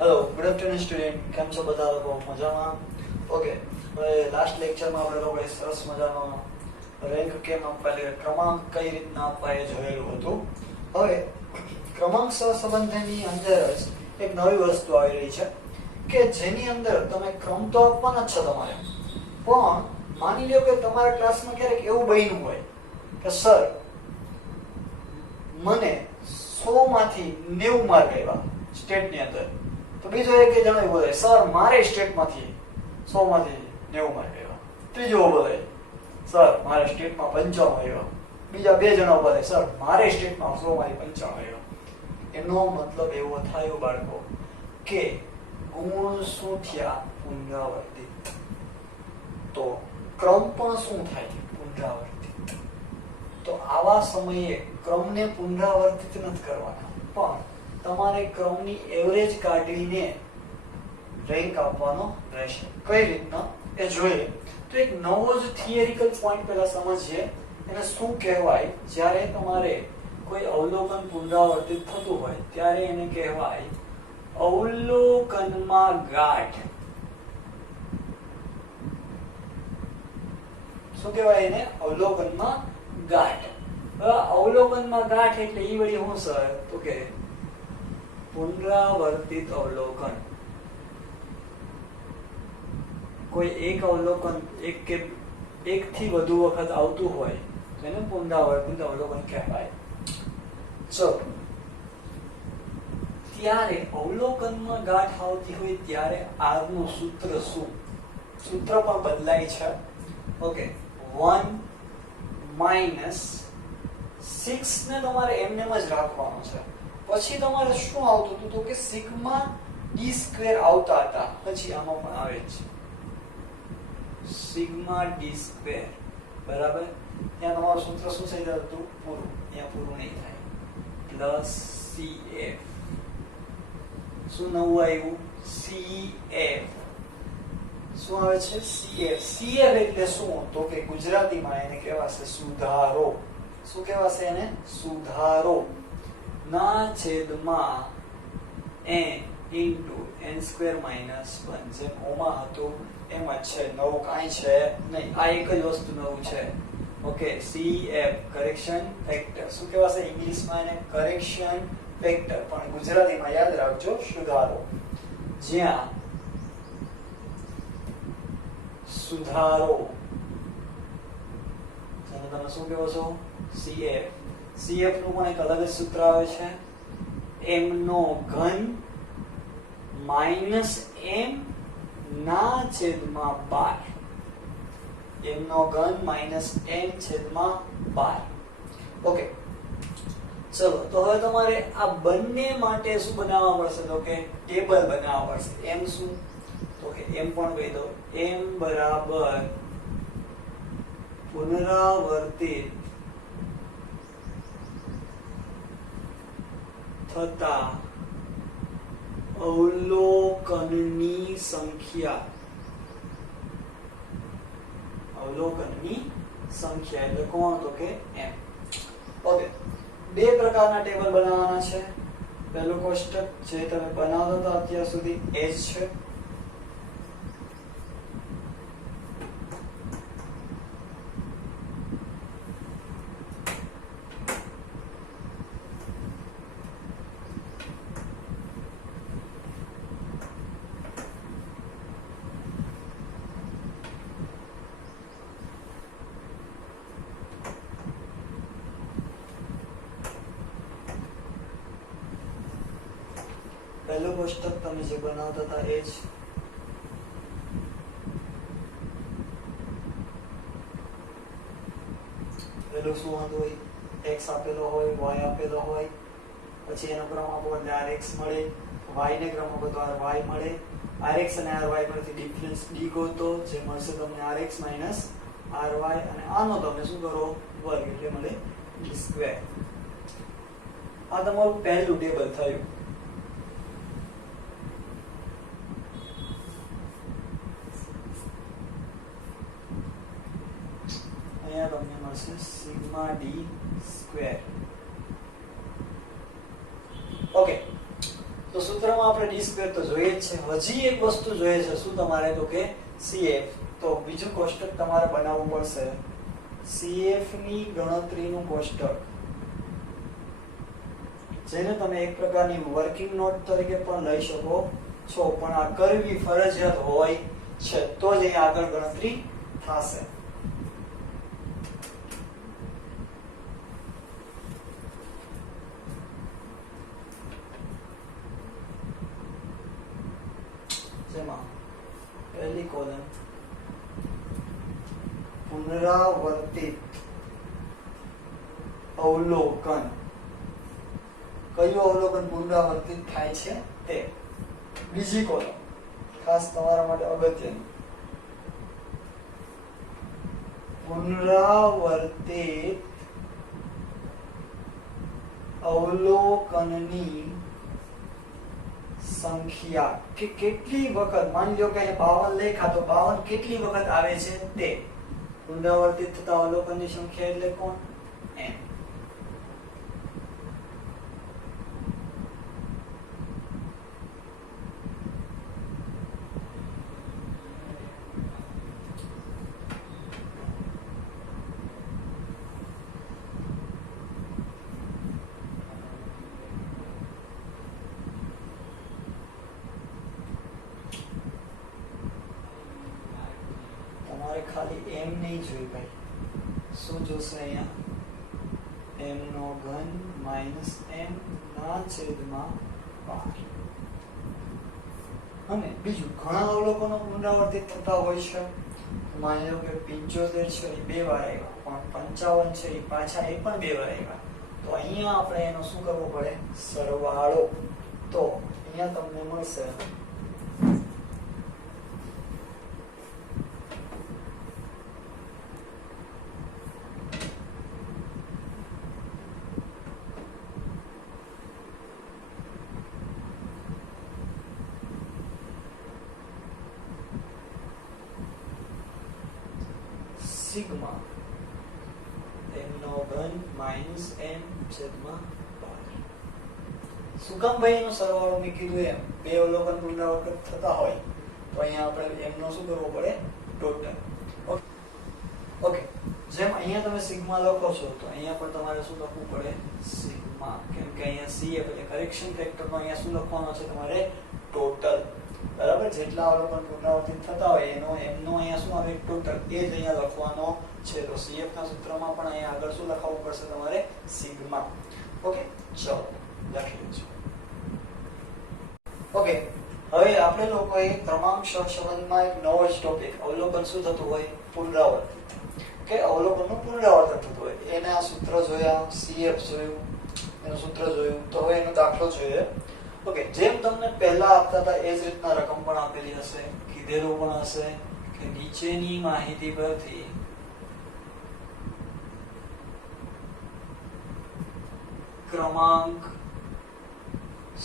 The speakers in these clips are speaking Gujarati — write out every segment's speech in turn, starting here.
Hello, good afternoon student. કેમ છો બધા લોકો? મજામાં? ઓકે, હવે લાસ્ટ લેક્ચરમાં આપણે લોકોએ સરસ મજાનો રેન્ક કેમ આપવા, એટલે ક્રમાંક કઈ રીતના આપવા એ જોયેલું હતું. હવે ક્રમાંક સહસંબંધની અંદર જ એક નવી વસ્તુ આવી રહી છે કે જેની અંદર તમે ક્રમ તો આપવાના જ છો તમારે, પણ માની લો કે તમારા ક્લાસમાં ક્યારેક એવું બન્યું હોય કે સર મને 100 માંથી 90 માર્ક આવ્યા સ્ટેટની અંદર, તો બીજો એક જણો બોલે સર મારે સ્ટેટમાંથી 100 માંથી 90 માર્ક આવ્યા. ત્રીજો બોલે સર મારે સ્ટેટમાં 95 આવ્યા. બીજા બે જણા બોલે સર મારે સ્ટેટમાં 100 માંથી 95 આવ્યા. એનો મતલબ એવો થયો બાળકો કે ગુણ શું થયા? પુનરાવર્તિત. તો ક્રમ પણ શું થાય? પુનરાવર્તિત. તો આવા સમયે ક્રમને પુનરાવર્તિત નથી કરવાના, પણ તમારે ક્રમની એવરેજ કાઢીને રેન્ક આપવાનો રહેશે. કઈ રીતના એ જોઈએ તો એક નવો જ થિયરિકલ પોઈન્ટ પહેલા સમજીએ. એને શું કહેવાય? જ્યારે તમારે કોઈ અવલોકન પુનરાવર્તિત થતું હોય ત્યારે એને કહેવાય અવલોકનમાં ગાંઠ. શું કહેવાય એને? અવલોકનમાં ગાંઠ. અવલોકનમાં ગાંઠ એટલે ઈ વળી શું સર? તો કે પુનરાવર્તિત અવલોકન. કોઈ એક અવલોકન એક થી વધુ વખત આવતું હોય તેને પુનરાવર્તિત અવલોકન કહેવાય. ચલો, ત્યારે અવલોકનમાં ગાંઠ આવતી હોય ત્યારે આગનું સૂત્ર શું? સૂત્ર પણ બદલાય છે. ઓકે, 1 - 6 ને તમારે એમનેમ જ રાખવાનો છે. પછી તમારે શું આવતું હતું? તો કે સિગ્મા ડી સ્ક્વેર આવતા હતા. પછી આમાં પણ આવે છે સિગ્મા ડી સ્ક્વેર, બરાબર. ત્યાં તમારું સૂત્ર શું થઈ જતું હતું? પૂરું. ત્યાં પૂરું નહીં થાય. Plus CF. શું નવું આવ્યું? CF. શું આવે છે? CF. CF એટલે શું? તો કે ગુજરાતીમાં એને કહેવાશે સુધારો. શું કહેવાશે એને? સુધારો. ના છેદમાં n ઇન્ટુ n² - 1. જેમ ઓમાં હતું એમ જ છે, નવું કાંઈ છે નહીં. આ એક જ વસ્તુ નવું છે. Okay, CF correction factor. શું કહેવાશે ઇંગ્લિશમાં એને? Correction factor. પણ ગુજરાતીમાં યાદ રાખજો સુધારો. જ્યાં સુધારો જેને તમે શું કહો છો? CF. CF નું પણ એક અલગ જ સૂત્ર આવે છે. m નો ઘન માઇનસ m ના છેદમાં 12. m નો ઘન માઇનસ m છેદમાં 12. ઓકે, ચલો. તો હવે તમારે આ બંને માટે શું બનાવવા પડશે? તો કે ટેબલ બનાવવા પડશે. m શું? તો કે m પણ કહી દો. m બરાબર પુનરાવર્તિત થતા અવલોકનની સંખ્યા. અવલોકનની સંખ્યા એટલે કોણ? તો કે m. ઓકે, બે પ્રકારના ટેબલ બનાવવાના છે. પહેલું કોષ્ટક જે તમે બનાવતા હતા અત્યાર સુધી એ જ છે. પહેલું કોષ્ટક તમે જે બનાવતા હતા એ જ. પહેલું શું હતું? x આપેલો હોય, y આપેલો હોય, પછી એનો ક્રમ આપો એટલે rx મળે, y ને ક્રમ આપો તો ry મળે. rx અને ry પરથી ડિફરન્સ d ગોતો, જે મળશે તમને rx - ry, અને આનો તમે શું કરો? વર્ગ, એટલે મળે d². આ તમારું પહેલું ટેબલ થયું. અહીંયા તમને મળશે સિગ્મા ડી સ્ક્વેર. ઓકે, તો શું સૂત્રમાં આપણે ડી સ્ક્વેર તો જોઈએ જ છે. હજી એક વસ્તુ જોઈએ છે, શું તમારે? તો કે CF. તો બીજું કોષ્ટક તમારે બનાવવું પડશે, CF ની ગણતરીનું કોષ્ટક, જેને તમે એક પ્રકારની વર્કિંગ નોટ તરીકે પણ લઈ શકો છો, પણ આ કરવી ફરજિયાત હોય છે, તો જ અહીં આગળ ગણતરી થશે. જેમાં પહેલી કોલમ પુનરાવર્તિત અવલોકન. કયું અવલોકન પુનરાવર્તિત થાય છે તે. બીજી કોલમ ખાસ તમારા માટે અગત્યની, પુનરાવર્તિત અવલોકનની સંખ્યા, કે કેટલી વખત, માની લો કે 52 લેખા, તો 52 કેટલી વખત આવે છે તે. પુનરાવર્તિત થતા અવલોકનની સંખ્યા એટલે કોણ? n. ખાલી m નહીં જોઈ ભાઈ, શું જોશે અહીંયા? m નો ઘન માઈનસ m ના છેદમાં 12. અને બીજું, ઘણા અવલોકનો પુનરાવર્તિત થતા હોય છે. માની લો કે 75 છે એ 2 વાર આવ્યા, પણ 55 છે એ પાછા એ પણ 2 વાર આવ્યા. તો અહીંયા આપણે એનો શું કરવો પડે? સરવાળો. તો અહીંયા તમને મળશે સિગ્મા m નો ઘન માઈનસ m છેદમાં 12. શું કામ ભાઈ એનો સરવાળો મેં કીધું એમ? બે અવલોકન પુનરાવર્તિત થતા હોય તો અહીંયા આપણે m નો શું કરવો પડે? ટોટલ. ઓકે, જેમ અહીંયા તમે સિગ્મા લખો છો, તો અહીંયા પણ તમારે શું લખવું પડે? સિગ્મા. કેમ કે અહીંયા CF એટલે કરેક્શન ફેક્ટરનો અહીંયા શું લખવાનો છે તમારે? ટોટલ. બરાબર, જેટલા અવલોકન પુનરાવર્તિત થતા હોય એનો m નો અહીંયા શું આવે? ટોટલ. એ જ અહીંયા લખવાનો છે. તો CF ના સૂત્રમાં પણ અહીંયા આગળ શું લખાવવું પડશે તમારે? સિગ્મા. ઓકે, ચલો લખી લેજો. ઓકે, હવે આપણે લોકોએ ક્રમાંક સહસંબંધમાં એક નવો જ ટોપિક, અવલોકન શું થતું હોય? પુનરાવર્તિત. કે અવલોકનનું પુનરાવર્તન થતું હોય, એના સૂત્ર જોયા, CF જોયું, એનું સૂત્ર જોયું. તો હવે એનો દાખલો જોઈએ. ઓકે, જેમ તમને પહેલા આપતા હતા એ જ રીતના રકમ પણ આપેલી હશે, કીધેલું પણ હશે કે નીચેની માહિતી પરથી ક્રમાંક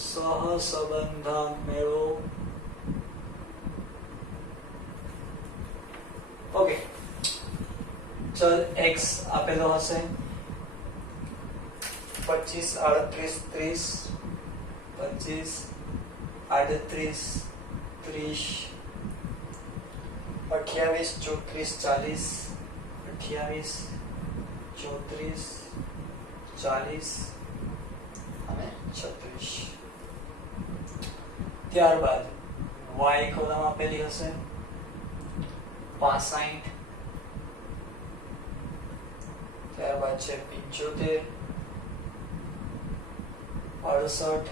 સહસંબંધાંક મેળવો. ઓકે, ચલ x આપેલો હશે 25, 38, 30, 25, 38, 30, 28, 34, 40, 28, 34, 40 અને 36. ત્યારબાદ y કોલમ આપેલી હશે 65, ત્યારબાદ છે 75, 68,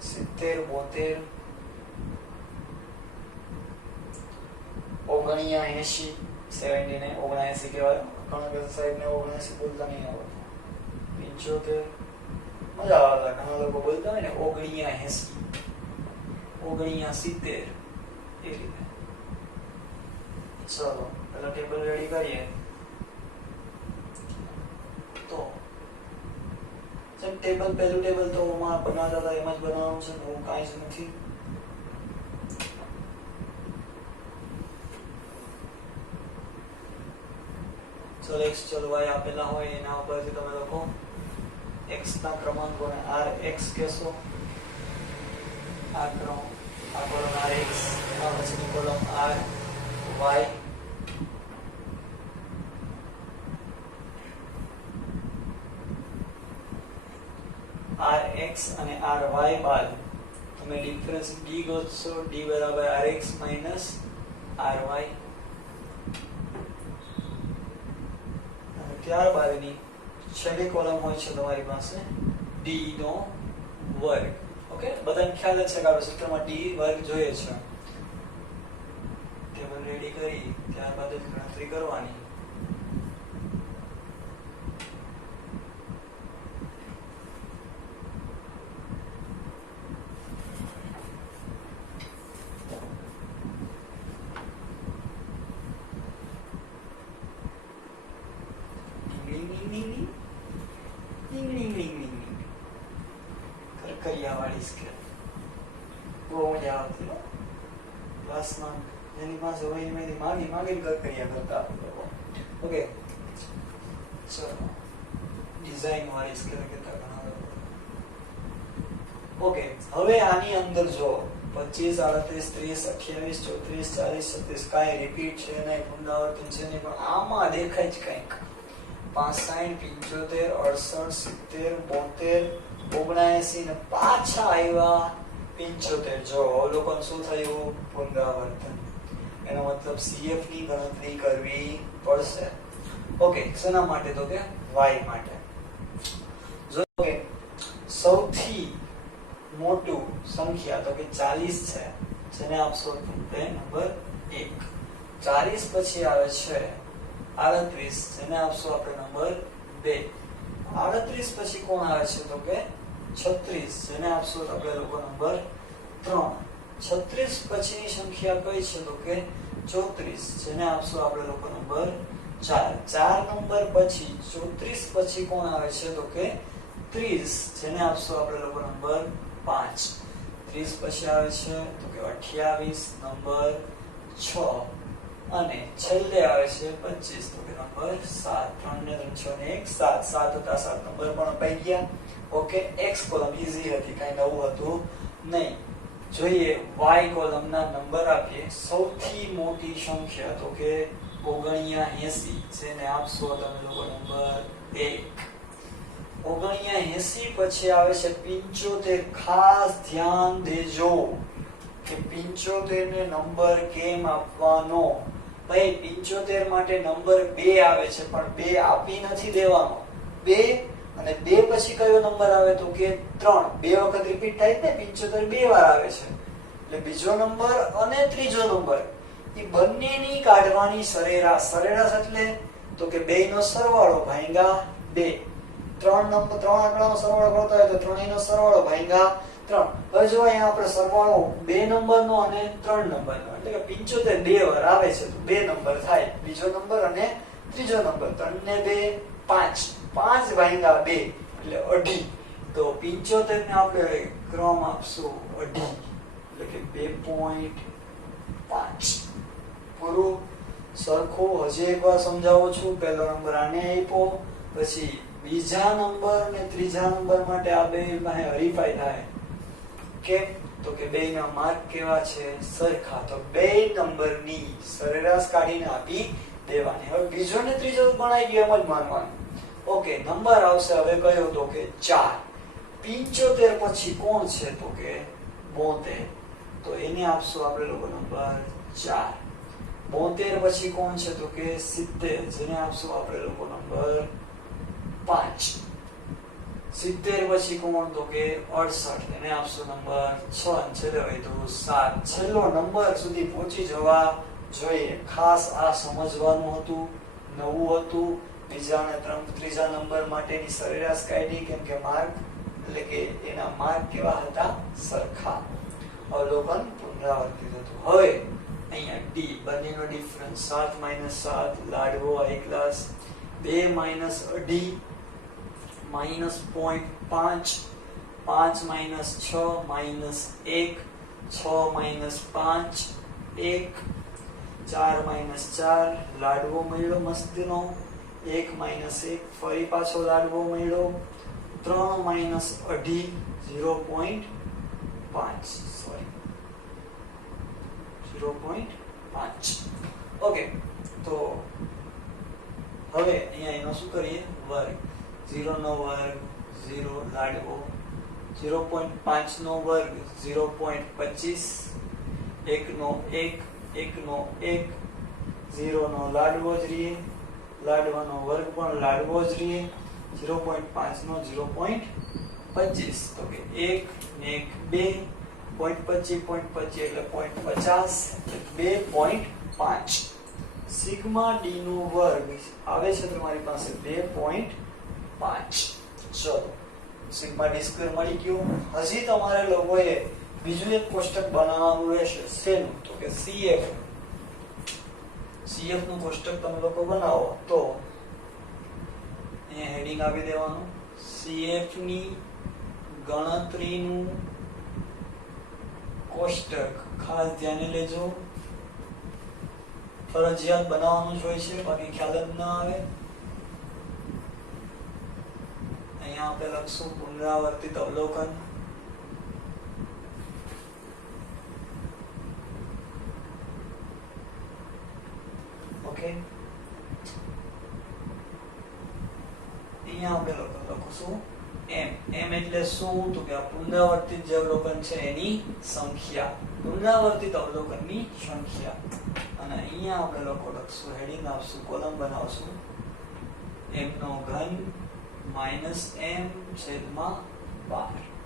70, 72, 79, 70 ને 79 કહેવાય. ઘણા બધા સાહેબ ને 79 બોલતા નહીં આવડતું. 75 મજા આવે, ઘણા લોકો બોલતા હોય ને 79, 70 એ રીતે. ચલો પેલા ટેબલ રેડી કરીએ. તો જેમ ટેબલ પહેલું ટેબલ તો બનાવતા હતા એમ જ બનાવવાનું છે, હું કાંઈ જ નથી. ચલો x ચલો y આપેલા હોય એના ઉપરથી તમે લખો x ના ક્રમાંકોને rx કહેશો, આ કોલમ rx, એના પછીની કોલમ ry, rx અને ry બાદ તમે ડિફરન્સ d ગોતશો, d બરાબર rx માઈનસ ry, અને ત્યારબાદની છેલ્લી કોલમ હોય છે તમારી પાસે d નો વર્ગ. ઓકે, બધાને ખ્યાલ છે કે આપણે સૂત્રમાં d વર્ગ જોઈએ છે. ટેબલ રેડી કરી ત્યારબાદ જ ગણતરી કરવાની. કરકરિયાવાળી સ્કેલ બહુ મજા આવતી હો ક્લાસમાં. એની પાસે હોય એમાંથી માગીને કરકરિયા કરતા આપણે લોકો. ઓકે, ચલો ડિઝાઇન વાળી સ્કેલ કરતા ઘણા લોકો. ઓકે, હવે આની અંદર જો 25, 38, 30, 28, 34, 40, 36 કાંઈ રિપીટ છે નહીં, પુનરાવર્તન છે નહીં, પણ આમાં દેખાય જ કંઈક 65, 75, 68, 70, 72, 79 ને પાછા આવ્યા 75. જો અવલોકન શું થયું? પુનરાવર્તન. એનો મતલબ CF ની ગણતરી કરવી પડશે. ઓકે, શેના માટે? તો કે y માટે. જો કે સૌથી મોટું સંખ્યા તો કે 40 છે, જેને આપશો તે નંબર 1. 40 પછી આવે છે 38, જેને આપશો આપણે નંબર 2. 38 પછી કોણ આવે છે? તો કે 36, જેને આપશો આપણે લોકો નંબર 3. 36 પછીની સંખ્યા કઈ છે? તો કે 34, જેને આપશો આપણે લોકો નંબર 4. 4 નંબર પછી 34 પછી કોણ આવે છે? તો કે 30, જેને આપશો આપણે લોકો નંબર 5. 30 પછી આવે છે તો કે 28, નંબર 6. અને છેલ્લે આવે છે 25, તો કે નંબર 7. 3 ને 3 6 ને 1 7. 7 હતા 7 નંબર પણ અપાઈ ગયા. ઓકે, x કોલમ ઈઝી હતી, કઈ નવું હતું નહીં. જોઈએ y કોલમના નંબર આપીએ. સૌથી મોટી સંખ્યા તો કે 79, જેને આપશો તમે લોકો નંબર 1. 79 પછી આવે છે 75. ખાસ ધ્યાન દેજો કે 75 ને નંબર કેમ આપવાનો. ભાઈ 75 માટે નંબર 2 આવે છે, પણ 2 આપી નથી દેવાનો. 2 અને 2 પછી કયો નંબર આવે? તો કે 3. 2 વખત રિપીટ થાય ને, 75 2 વાર આવે છે. એટલે બીજો નંબર અને ત્રીજો નંબર એ બંનેની કાઢવાની સરેરાશ. સરેરાશ એટલે તો કે બેયનો સરવાળો ભાગ્યા 2. 3 આંકડાનો સરવાળો કરતો હોય તો ત્રણેયનો સરવાળો ભાગ્યા 3. હવે જો અહીંયા આપણે સરવાળો 2 નંબરનો અને 3 નંબરનો, એટલે કે 75 2 વાર આવે છે તો 2 નંબર થાય, બીજો નંબર અને ત્રીજો નંબર. 3 ને 2 5, 5 ભાગ્યા 2 એટલે 2.5. તો 75 ને આપણે ક્રમ આપશું 2.5, એટલે કે 2.5. પૂરું સરખું. હજી એકવાર સમજાવું છું. પહેલો નંબર આને આપ્યો, પછી બીજા નંબર ને ત્રીજા નંબર માટે આ બે પાસે હરીફાઈ થાય. કેમ? તો કે બેયના માર્ક કેવા છે? સરખા. તો બે નંબરની સરેરાશ કાઢીને આપી દેવાની. હવે બીજો ને ત્રીજો ગણાઈ ગયો એમ જ માનવાનું. ઓકે, નંબર આવશે હવે કયો? તો કે 4. 75 પછી કોણ છે? તો કે 72. તો એને આપશું આપણે લોકો નંબર 4. 72 પછી કોણ છે? તો કે 70, જેને આપશું આપણે લોકો નંબર 5. 70 પછી કોણ? તો કે 68, એને આપશું નંબર 6. છેલ્લે હોય તો 7. છેલ્લો નંબર સુધી પહોંચી જવા જોઈએ. ખાસ આ સમજવાનું હતું, નવું હતું. બીજા અને ત્રીજા નંબર માટેની સરેરાશ કાઢી, કેમ કે માર્ક એટલે કે એના માર્ક કેવા હતા? સરખા. અવલોકન પુનરાવર્તિત હતું. હવે અહીંયા d બંનેનો ડિફરન્સ 7 - 7 લાડવો આ ક્લાસ 2 - 2.5 -0.5 5 - 6 - 1 6 - 5 1 4 - 4 લાડવો મળ્યો મસ્તીનો. 1 - 1 ફરી પાછો લાડવો મળ્યો. 3 - 2.5 0.5 0.5 સોરી 0.5 ઓકે તો હવે અહીંયા એનો શું કરીએ વર્ગ 0 નો વર્ગ 0 લાડવો 0.5 નો વર્ગ 0.25 1 નો 1 1 નો 1 0 નો લાડવો જ રહીએ લાડવાનો વર્ગ પણ લાડવો જ રહીએ 0.5 નો 0.25 તો કે 1 ને 1 2.25 એટલે 0.50 2.5 સિગ્મા ડી નો વર્ગ આવે છે તમારી પાસે 2.5 ચલો સિગ્મા ડી સ્ક્વેર મળી ગયું હજી તમારે લોકોએ બીજું એક કોષ્ટક બનાવવાનું રહેશે શેનું તો કે CF નું કોષ્ટક તમે લોકો બનાવો તો અહીંયા હેડિંગ આપી દેવાનું CF ની ગણતરીનું કોષ્ટક ખાસ ધ્યાને લેજો ફરજિયાત બનાવવાનું જ હોય છે બાકી ખ્યાલ જ ના આવે અહીંયા આપણે લખશું પુનરાવર્તિત અવલોકન ઓકે અહીંયા આપણે લખશું m એટલે શું તો કે આ પુનરાવર્તિત જે અવલોકન છે એની સંખ્યા પુનરાવર્તિત અવલોકનની સંખ્યા અને અહીંયા આપણે લખશું હેડિંગ આપશું કોલમ બનાવશું m નો ઘન માઈનસ m છેદમાં 12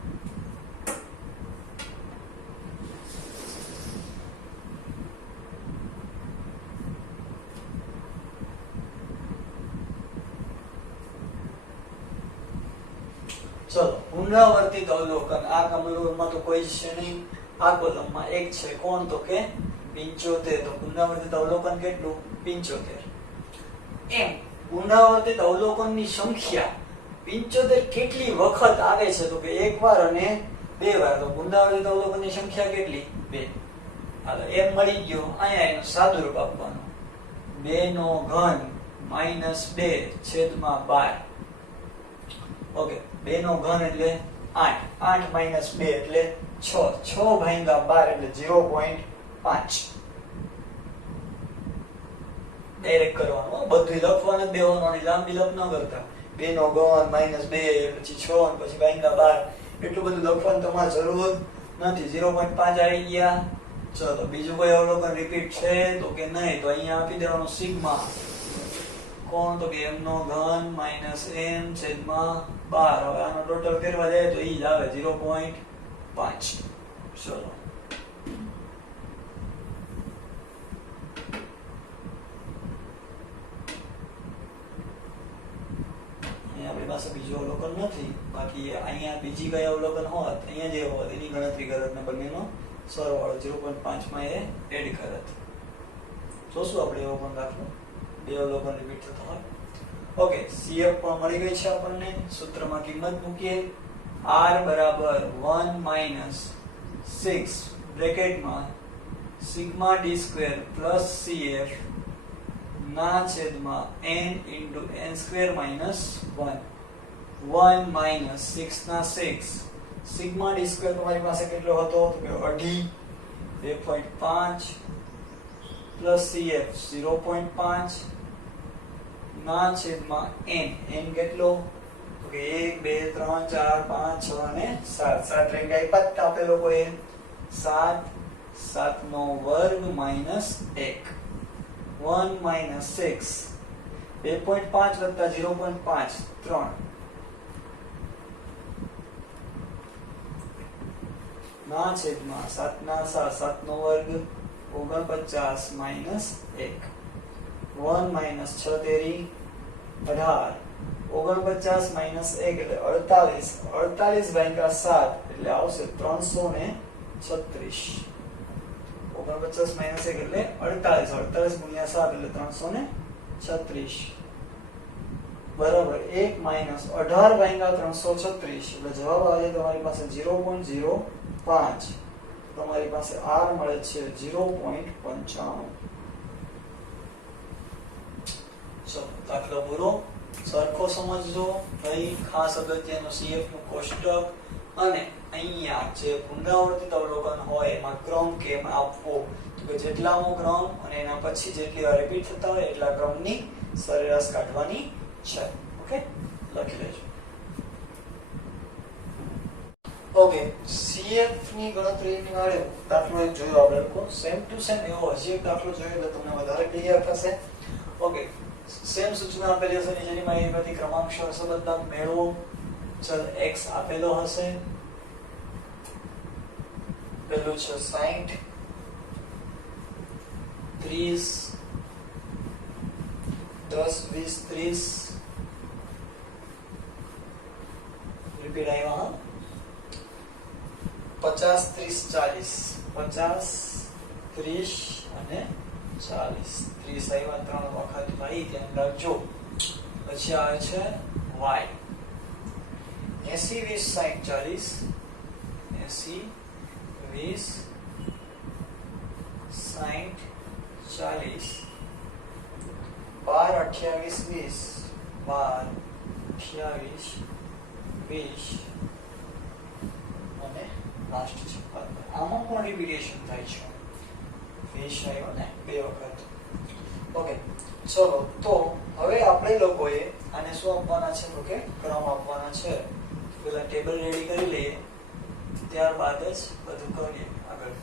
ચલો પુનરાવર્તિત અવલોકન આ કોલમમાં તો કોઈ છે નહીં આ કોલમમાં એક છે કોણ તો કે 75 તો પુનરાવર્તિત અવલોકન કેટલું 75 એમ પુનરાવર્તિત અવલોકનની સંખ્યા 75 કેટલી વખત આવે છે તો કે એક વાર અને બે વાર તો પુનરાવર્તિત અવલોકનની સંખ્યા કેટલી 2 હાલો એમ મળી ગયો અહીંયા એનું સાદુરૂપ આપવાનું 2 નો ઘન -2 છેદમાં 12 ઓકે 2 નો ઘન એટલે 8 8 - 2 એટલે 6 6 ભાગ્યા 12 એટલે 0.5 ડાયરેક્ટ કરવાનું બધું લખવાનું જ દેવાનું લાંબી લખ ન કરતા 2 નો ઘન -2 પછી 6 અને પછી ભાગ્યા 12 એટલું બધું લખવાની તમારે જરૂર નથી 0.5 આવી ગયા ચલો બીજું કોઈ અવલોકન રિપીટ છે તો કે નહીં તો અહીંયા આપી દેવાનું સિગ્મા કોણ તો કે m નો ઘન -m છેદમાં 12 હવે આનો ટોટલ કરવા જાય તો ઈ જ આવે 0.5 ચલો આપણી પાસે બીજું અવલોકન નથી બાકી અહીંયા બીજી કઈ અવલોકન હોત અહીંયા જે હોત એની ગણતરી કરત ને બંનેનો સરવાળો 0.5 માં એ એડ કરત જોશું આપણે એવો પણ દાખલો બે અવલોકન રિપીટ થતા હોય ઓકે CF પણ મળી ગઈ છે આપણને સૂત્રમાં કિંમત મૂકીએ R બરાબર 1 - 6 બ્રેકેટમાં sigma d square plus CF ના છેદમાં n into n square minus 1 1 - 6 ના 6 સિગ્મા d સ્ક્વેર તમારી પાસે કેટલો હતો તો કે 2.5 પ્લસ CF 0.5 ના છેદમાં n કેટલો તો કે 1 2 3 4 5 6 અને 7 7 રેન્ક આપ્યા આપણે લોકોએ 7 7 નો વર્ગ -1 1 - 6 2.5 વત્તા 0.5 3 ના છેદમાં 7 ના 7 7 નો વર્ગ 49 -1 1 - 6 તેરી 18 49 - 1 એટલે 48 48 ભાગ્યા 7 એટલે આવશે 336 49 - 1 એટલે 48 48 ગુણ્યા 7 એટલે 336 બરાબર 1 - 18 ભાગ્યા 336 એટલે જવાબ આવે તમારી પાસે 0.05 તમારી પાસે R મળે છે 0.95 ચલો દાખલો પૂરો સરખો સમજજો ભાઈ ખાસ અગત્યનું CF નું કોષ્ટક અને અહીંયા જે પુનરાવર્તિત અવલોકન હોય એમાં ક્રમ કેમ આપવો, તો કે જેટલામો ક્રમ અને એના પછી જેટલી વાર રિપીટ થતા હોય એટલા ક્રમની સરેરાશ કાઢવાની છે. ઓકે, લખી લેજો. ઓકે, CF ની ગણતરીની વાળે દાખલો એક જોયો આપણે લોકો. સેમ ટુ સેમ એવો હજી એક દાખલો જોયો એટલે તમને વધારે ક્લિયર થશે. ઓકે, સેમ સૂચના આપેલી હશે, નીચેની માહિતીમાંથી ક્રમાંક સહસંબંધ મેળવો. ચલ x આપેલો હશે, પેલું છે 60, 30, 10, 20, 30. રિપીટ આવ્યા હા. 50, 30, 40. 50, 30 અને 40. 30 આવ્યા 3 વખત ભાઈ, ધ્યાન રાખજો. પછી આવે છે y. 80, 20, 60, 40. 80, 20, 60, 40. 12, 28, 20. અને લાસ્ટ છે 15. આમાં પણ રિપીટેશન થાય છે. 20 આવ્યો ને 2 વખત. ઓકે, ચલો તો હવે આપણે લોકોએ આને શું આપવાના છે, તો કે ક્રમ આપવાના છે. પેલા ટેબલ રેડી કરી લઈએ, ત્યારબાદ જ બધું કરીએ આગળ.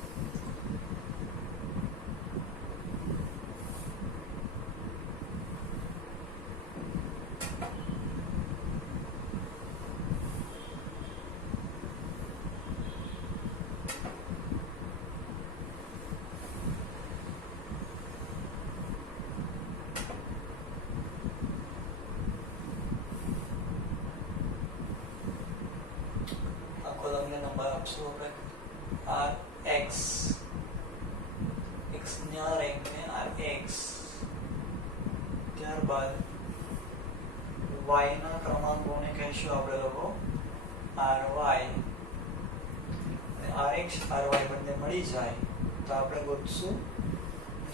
આપશું આપણે rx, x ના રેન્કને rx, ત્યારબાદ y ના ક્રમાંકોને કહીશું આપણે લોકો ry, અને rx ry બંને મળી જાય તો આપણે ગોતશું d.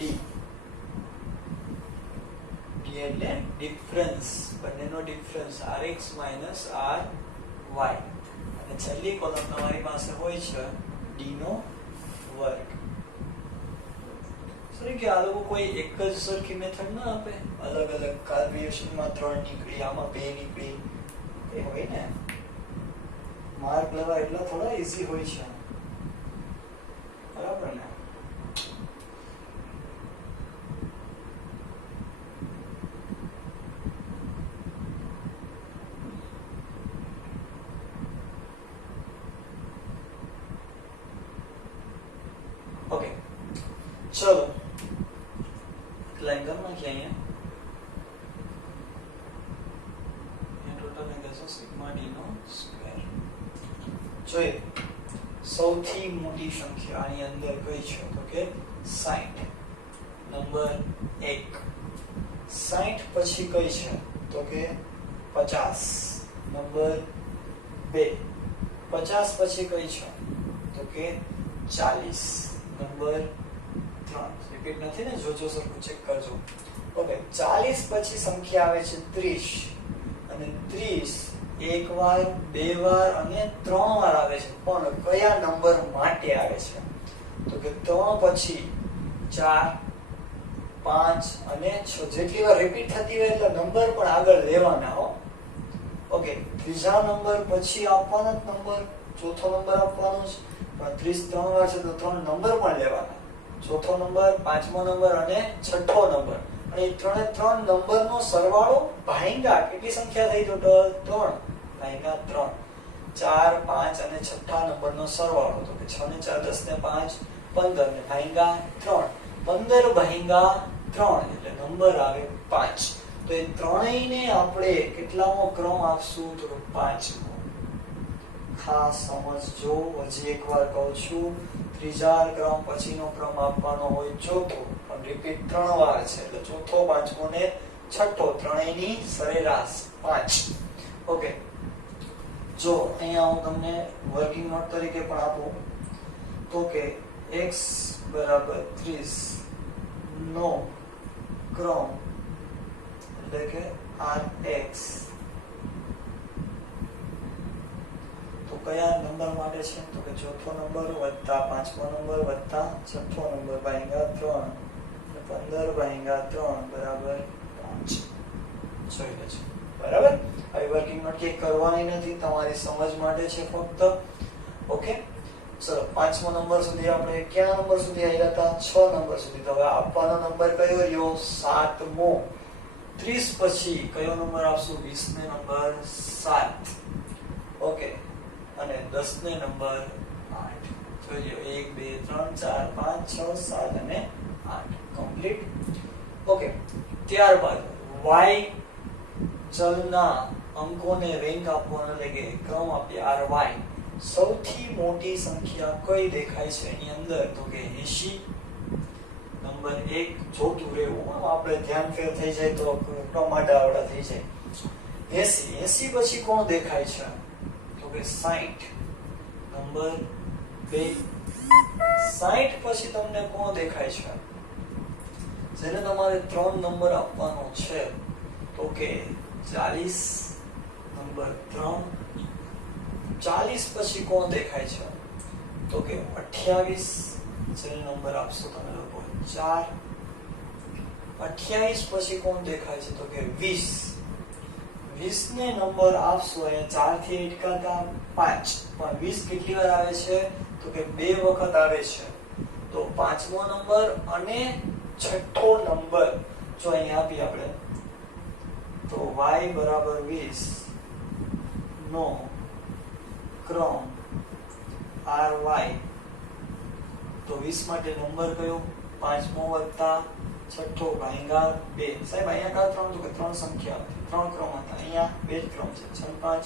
d એટલે ડિફરન્સ, બંનેનો ડિફરન્સ rx - ry. અને છેલ્લી કોલમ તમારી પાસે હોય છે d નો વર્ગ. સર કે આ લોકો કોઈ એક જ સરખી મેથડ ના આપે, અલગ અલગ કાર્યશીલમાં 3 નીકળી, આમાં 2 નીકળી, એ હોય ને. માર્ક લેવા એટલા થોડા ઈઝી હોય છે, બરાબર ને. ઓકે, ચલો લાઈન કરી નાખીએ અહીંયા. ટોટલ એંગલ છે સિગ્મા ડી નો સ્ક્વેર. જોઈએ સૌથી મોટી સંખ્યા આની અંદર કઈ છે, તો કે 60. નંબર 1. 60 પછી કઈ છે, તો કે 50. નંબર 2. 50 પછી કઈ છે, તો કે 40. નંબર 3. રિપીટ નથી ને, જોજો સરખું ચેક કરજો. ઓકે, 40 પછી સંખ્યા આવે છે 30, અને 30 એક વાર, બે વાર અને 3 વાર આવે છે. પણ કયા નંબર માટે આવે છે, તો કે 3 પછી 4, 5 અને 6 જેટલી વાર રિપીટ થતી હોય એટલે નંબર પણ આગળ લેવાના હો. ઓકે, ત્રીજા નંબર પછી આપવાનો જ નંબર, ચોથો નંબર આપવાનો છે, પણ 30 3 વાર છે તો 3 નંબર પણ લેવાના. ચોથો નંબર, પાંચમો નંબર અને છઠ્ઠો નંબર. અને એ 3 નંબરનો સરવાળો ભાંગ્યા કેટલી સંખ્યા થઈ ટોટલ? 3 ભાંગ્યા 3. 4, 5 અને છઠ્ઠા નંબરનો સરવાળો, તો કે 6 ને 4 10 ને 5 15 ને ભાંગ્યા 3. 15 ભાંગ્યા 3 એટલે નંબર આવે 5. તો એ ત્રણેયને આપણે કેટલામો ક્રમ આપશું, તો 5મો. ખાસ સમજજો, હજી એકવાર કહું છું, ત્રીજા ક્રમ પછીનો ક્રમ આપવાનો હોય ચોથો, પણ રિપીટ 3 વાર છે એટલે ચોથો, પાંચમો ને છઠ્ઠો, ત્રણેયની સરેરાશ 5. ઓકે, જો અહીંયા હું તમને વર્કિંગ નોટ તરીકે પણ આપું તો કે x બરાબર 30 નો ક્રમ એટલે કે rx, તો કયા નંબર માટે છે તો કે ચોથો નંબર વત્તા પાંચમો નંબર વત્તા છઠ્ઠો નંબર ભાગ્યા 3 15 ભાગ્યા 3 બરાબર 5 જોઈ લેજો બરાબર હવે વર્કિંગ નોટ કે કરવાની નથી તમારી સમજ માટે છે ફક્ત ઓકે ચલો પાંચમો નંબર સુધી આપણે કયા નંબર સુધી આવ્યા હતા 6 નંબર સુધી તો હવે આપવાનો નંબર કયો રહ્યો 7મો 30 પછી કયો નંબર આપશું 20 ને નંબર 7 ઓકે અને 10 ને નંબર 8 જોજો 1 2 3 4 5 6 7 અને 8 કમ્પ્લીટ ઓકે ત્યારબાદ y ચલના અંકોને રેન્ક આપવાનો એટલે કે ક્રમ આપીએ ry સૌથી મોટી સંખ્યા કઈ દેખાય છે એની અંદર તો કે 80 નંબર 1 જોતું રહેવું આપણે ધ્યાન ફેર થઈ જાય તો ટમાટાવડા થઈ જાય 80 પછી કોણ દેખાય છે તો કે 60 નંબર 2 60 પછી તમને કોણ દેખાય છે જેને તમારે 3 નંબર આપવાનો છે તો કે 40 નંબર 3 40 પછી કોણ દેખાય છે તો કે 28 જેને નંબર આપશો તમે લોકો 4 28 પછી કોણ દેખાય છે તો કે 20 20 ને નંબર આપશો એ 4 થી અટકાતા 5 પણ 20 કેટલી વાર આવે છે તો કે 2 વખત આવે છે તો પાંચમો નંબર અને છઠ્ઠો નંબર જો અહીં આપી આપણે તો y બરાબર 20 નો ક્રમ ry તો 20 માટે નંબર કયો પાંચમો વત્તા છઠ્ઠો ભાગ્યા 2 સાહેબ અહીંયા કા 3 તો કે 3 સંખ્યા હતી 3 ક્રમ હતા અહીંયા 2 જ ક્રમ છે 6 5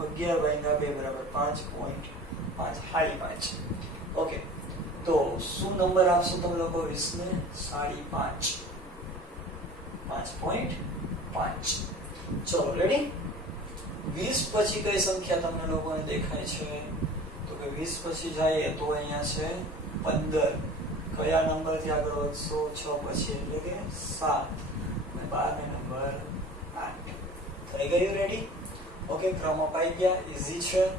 11 ભાગ્યા 2 બરાબર 5.5 હાડી 5 ઓકે તો શું નંબર આપશો તમે લોકો 20 ને 5.5 5.5 ચલો રેડી 20 પછી કઈ સંખ્યા તમને લોકોને દેખાય છે તો કે 20 પછી જાય તો અહીંયા છે 15 કયા નંબર થી આગળ વધશો 6 પછી એટલે કે 7 અને 12 ને નંબર 8 થઈ ગયું રેડી ઓકે ક્રમ અપાઈ ગયા ઈઝી છે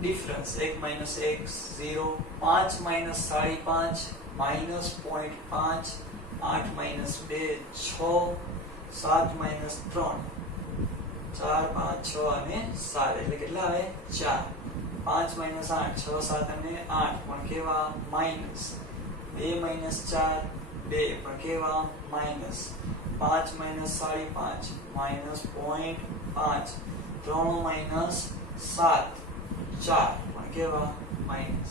ડિફરન્સ 1 - 1 0 5 - 5.5 -0.5 8 - 2 6 7 - 3 4 5 6 અને 7 એટલે કેટલા આવે 4 5 - 8 6 7 અને 8 પણ કેવા માઈનસ 2 - 4 2 પણ કેવા માઈનસ 5 - 5.5 -0.5 3 - 7 4 પણ કેવા માઈનસ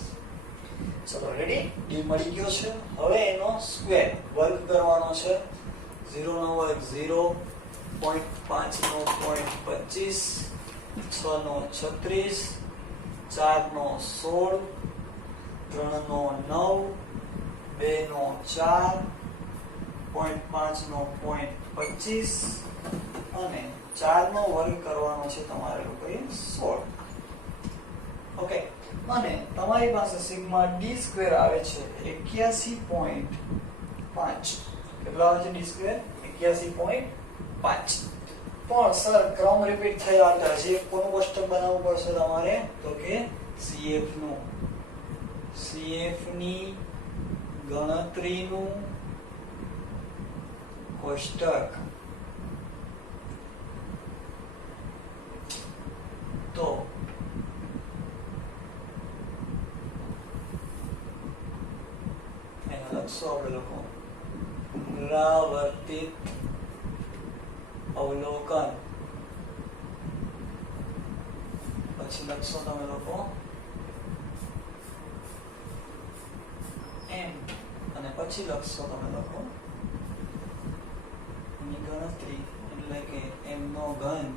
ચલો રેડી ડી મળી ગયો છે હવે એનો સ્ક્વેર વર્ગ કરવાનો છે 0 નો વર્ગ 0 0.5 નો 0.25 6 નો 36 4 નો 16 3 નો 9 2 નો 4 0.5 નો 0.25 અને 4 નો વર્ગ કરવાનો છે તમારે લોકોએ 16 ઓકે અને તમારી પાસે સિગ્મા ડી સ્ક્વેર આવે છે 81.5 કેટલા આવે છે ડી સ્ક્વેર 81.5 પણ સર ક્રમ રિપીટ થયા હતા જે કોનું કોષ્ટક બનાવવું પડશે તમારે તો કે CF નું CF ની ગણતરીનું કોષ્ટક તો એના લખશો આપણે લોકો પુનરાવર્તિત અવલોકન પછી લખશો તમે લોકો m અને પછી લખશો તમે લોકો ની ગણતરી એટલે કે m નો ઘન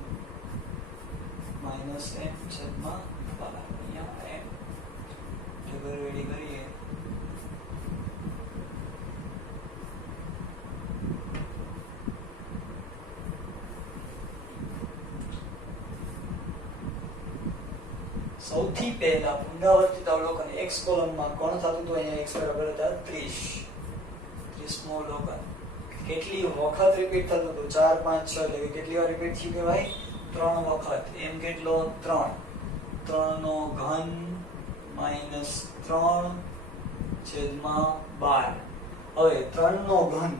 માઈનસ m છેદમાં 12 અહીંયા m ટેબલ રેડી કરીએ સૌથી પહેલા પુનરાવર્તિત અવલોકન x કોલમમાં કોણ થતું હતું અહીંયા x બરાબર હતા 30 મો અવલોકન કેટલી વખત રિપીટ થતું હતું 4 5 6 એટલે કેટલી વાર રિપીટ થયું કે ભાઈ 3 વખત m કેટલો 3 3 નો ઘન માઇનસ 3 છેદમાં 12. હવે 3 નો ઘન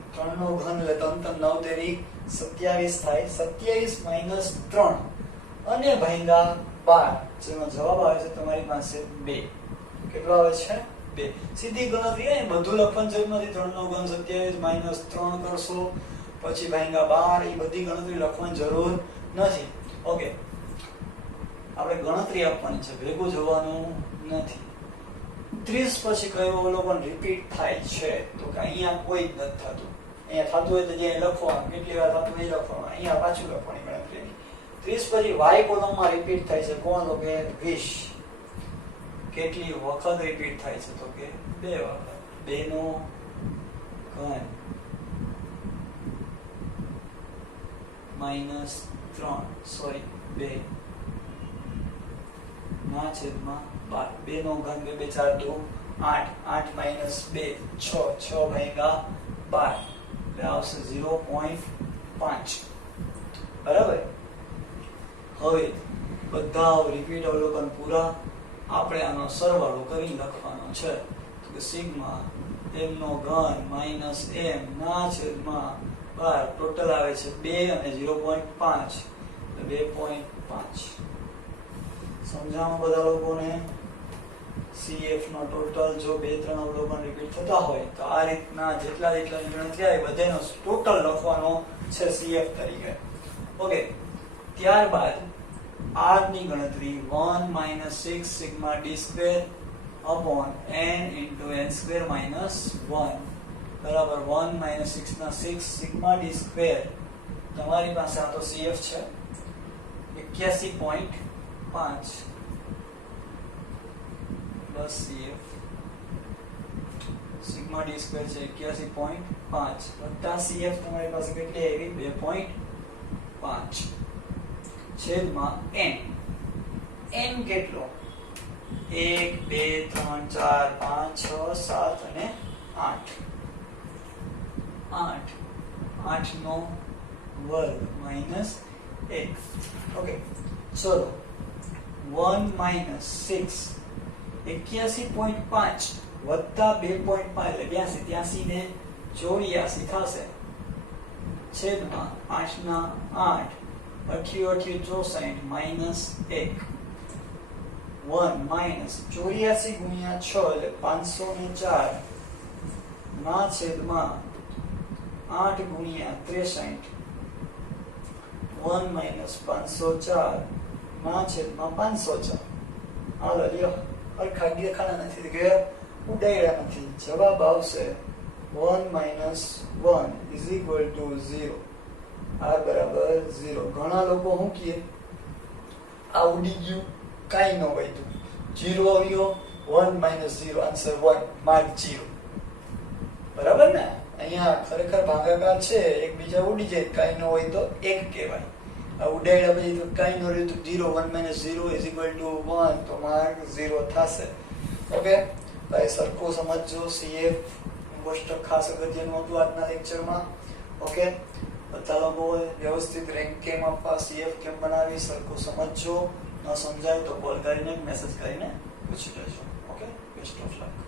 એટલે 3 9 તેરી 27 થાય. 27 માઇનસ 3 અને ભાગ્યા 12 જેનો જવાબ આવે છે તમારી પાસે 2. કેટલો આવે છે? 2. સીધી ગણતરી અહીં બધું લખવાની જરૂર નથી. 3 નો ઘન 27 માઇનસ 3 કરશો પછી ભાગ્યા 12 એ બધી ગણતરી લખવાની જરૂર નથી. ઓકે, આપણે ગણતરી આપવાની છે, ભેગું જોવાનું નથી. 30 પછી કયો અવલોકન રિપીટ થાય છે? તો કે અહીંયા કોઈ જ નથી થતું. અહીંયા થતું હોય તો જે લખવાનું, કેટલી વાર થતું એ લખવાનું, અહીંયા પાછું લખવાની ગણતરી. 30 પછી y કોલમમાં રિપીટ થાય છે. કોણ? તો કે 20. કેટલી વખત રિપીટ થાય છે? તો કે 2 વખત. 2 નો ઘન માઇનસ 3 સોરી 2 ના છેદમાં 12. 2 નો ઘન 2 2 4 2 8 8 માઇનસ 2 6 6 ભાગ્યા 12 એટલે આવશે 0.5. બરાબર. હવે બધા રિપીટ અવલોકન પૂરા. આપણે આનો સરવાળો કરી લખવાનો છે. તો કે સિગ્મા m નો ઘન માઇનસ m ના છેદમાં 12 ટોટલ આવે છે 2 અને 0.5 એટલે 2.5. સમજાણું બધા લોકોને? CF નો ટોટલ જો 2-3 અવલોકન રિપીટ થતા હોય તો આ રીતના જેટલાની ગણતરી આવે બધાનો ટોટલ લખવાનો છે CF તરીકે. ઓકે, ત્યારબાદ r ની ગણતરી 1 - 6 sigma d square upon n * n square - 1 બરાબર 1 - 6 ના 6 સિગ્મા d સ્ક્વેર. તમારી પાસે આ તો CF છે 81.5 plus CF sigma d square છે 81.5 વત્તા CF તમારી પાસે કેટલી આવી? 2.5 છેદમાં n. n કેટલો? 1 2 3 4 5 6 7 અને 8. 8 નો વર્ગ માઇનસ 1. ઓકે, ચલો 1 - 6 81.5 વત્તા 2.5 એટલે 82 ને 84 થશે છેદમાં 8 ના 8 88 64 માઇનસ 1. 1 માઇનસ 84 ગુણ્યા 6 એટલે 504 ના છેદમાં 8 ગુણ્યા 63. 1 માઇનસ 504 ના છેદમાં 504. હાલો લ્યો, અરખા દેખાણા નથી કે ઉડાડ્યા નથી. જવાબ આવશે 1 - 1 = 0. r બરાબર 0. ઘણા લોકો શું કહે આ ઉડી ગયું, કાઈ ન વધ્યું, 0 આવ્યો, 1 - 0 આન્સર 1 માર્ક 0. બરાબર ને? અહીંયા ખરેખર ભાગાકાર છે, એકબીજા ઉડી જાય, કાઈ ન હોય તો 1 કહેવાય. આ ઉડાડ્યા પછી તો કાઈ ન રહ્યું તો 0. 1 - 0 = 1 તો માર્ક 0 થશે. ઓકે, ભાઈ સરખું સમજજો. CF કોષ્ટક ખાસ અગત્યનું હતું આજના લેક્ચરમાં. ઓકે, બધા લોકોએ વ્યવસ્થિત રેન્ક કેમ આપવા, CF કેમ બનાવી સરખું સમજજો. ન સમજાય તો કોલ કરીને મેસેજ કરીને પૂછી લેજો. Okay, best of luck.